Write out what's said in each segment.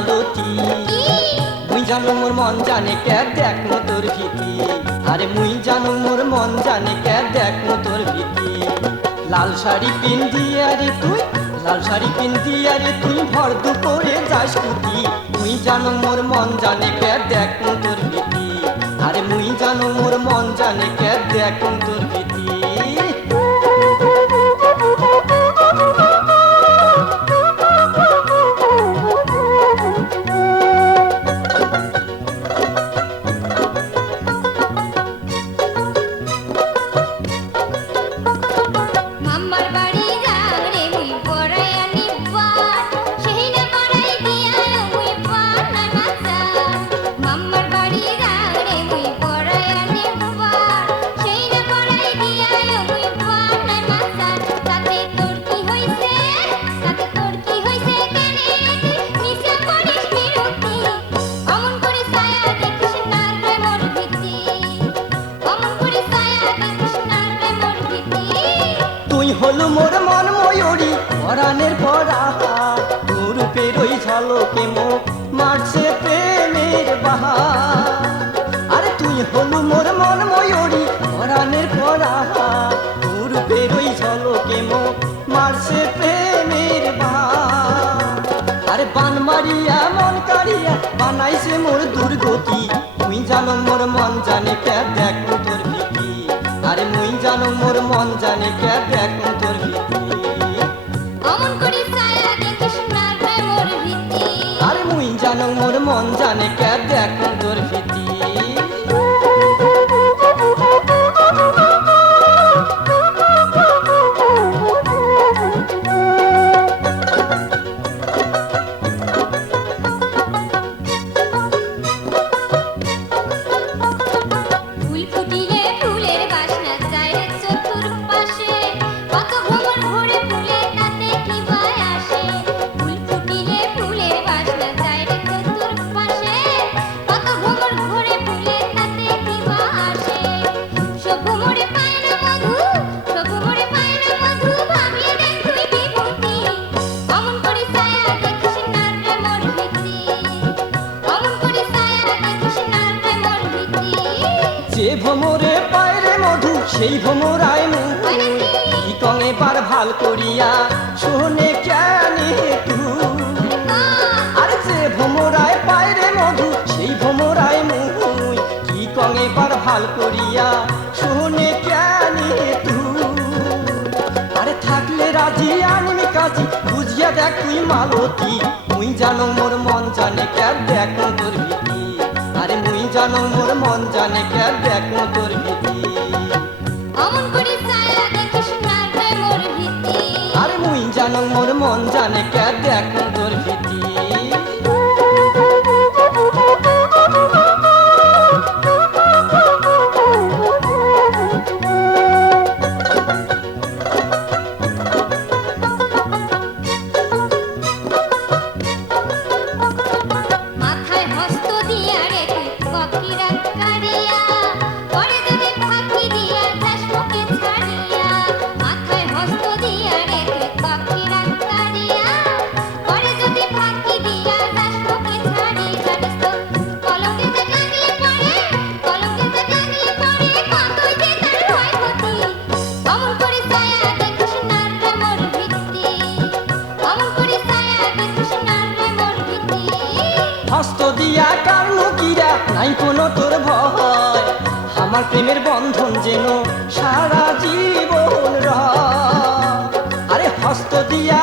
মালতী। মুই জানো মোর মন জানে কে, দেখ মো তোর ভীতি। আরে মুই জানো মোর মন জানে কে, দেখ মো তোর ভীতি। লাল শাড়ি পিন্দি আরে তুই, লাল শাড়ি পিন্দি আরে তুই, ভর দুপুরে যাস কুতি। মুই জানো মোর মন জানে কে, দেখ মো তোর ভীতি। আরে মুই জানো মোর মন জানে কে, দেখ পরা তোর পেরোই ঝলকে মুখ মারছে প্রেমের বাহার। আরে তুই হলো মোর মন ময়ূরী পরাণের পরা তোর পেরোই ঝলকে মুখ, মারছে প্রেমের বাহার। আরে বান মারিয়া, মন কারিয়া বানাইছে মোর দুর্গতি। তুই জানো মোর মন জানে কে দেখ তোর ভীতি আরে মুই জানো মোর মন জানে কে দেখ জানো মোর মন জানে কে দেখ তোর ভীতি। যে ভ্রমরে পায়রে মধু সেই ভ্রমরায় মুখ নাকি? কি? কঙে বার ভালো করিয়া শোনে কেনে তুই আরে যে ভ্রমরায় পায়রে মধু সেই ভ্রমরায় মুই কি কঙে বার ভালো করিয়া শোনে কেনে তুই আরে থাকলে রাজি আনিমি কাজী বুঝিয়া দেখ তুই মালতী। মুই জানো মোর মন জানে কে দেখ জানো মোর মন জানে কে দেখো তোর ভীতি। অমন করে ছায়া দেখিস না মোর ভীতি। আরে মুই জানো মোর মন জানে কে তোর ভয়। আমার প্রেমের বন্ধন যেন সারা জীবন আরে হস্ত দিয়া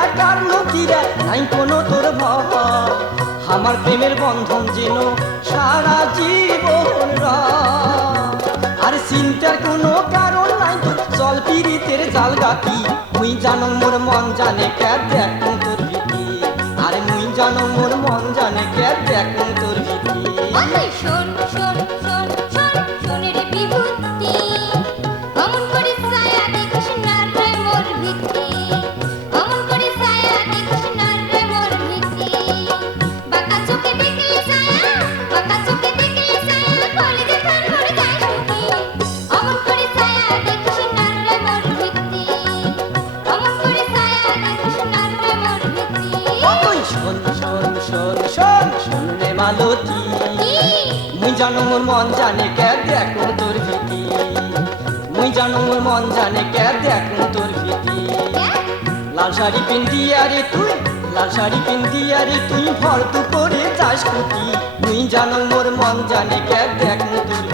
কিরা, নাই কোনো তোর ভয়। আমার প্রেমের বন্ধন যেন সারা জীবন আর চিন্তার কোনো কারণ নাই তো, চল পিরিতের জাল গাতি মুই জানো মোর মন জানে কে দেখ তোর আরে মুই জানো মোর মন জানে কে দেখ তোর মালতী মুই জানো মোর মন জানে কে দেখো তোর ভীতি। মুই জানো মোর মন জানে কে দেখো তোর ভীতি। লাল শাড়ি পিন্দি আরে তুই লাল শাড়ি পিন্দি আরে তুই ভর করে যাস কুটি। মুই জানো মোর মন জানে কে দেখো তোর